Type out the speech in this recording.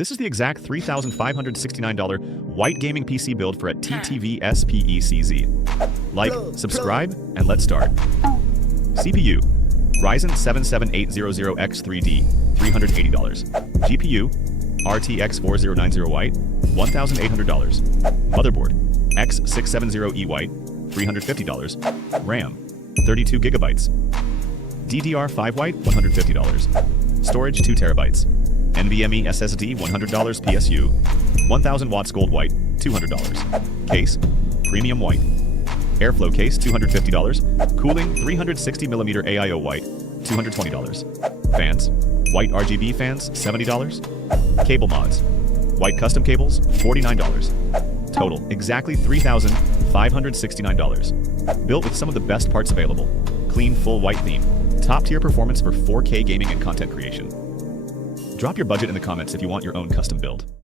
This is the exact $3,569 white gaming PC build for a TTV SPECZ. Like, subscribe, and let's start. CPU, Ryzen7 7800X3D, $380. GPU, RTX 4090 White, $1,800. Motherboard, X670E White, $350. RAM, 32 GB. DDR5 White, $150. Storage, 2 TB. NVMe SSD, $100 PSU. 1000 watts gold white, $200. Case, premium white. Airflow case, $250. Cooling, 360mm AIO white, $220. Fans, white RGB fans, $70. Cable mods, white custom cables, $49. Total, exactly $3,569. Built with some of the best parts available. Clean, full white theme. Top tier performance for 4K gaming and content creation. Drop your budget in the comments if you want your own custom build.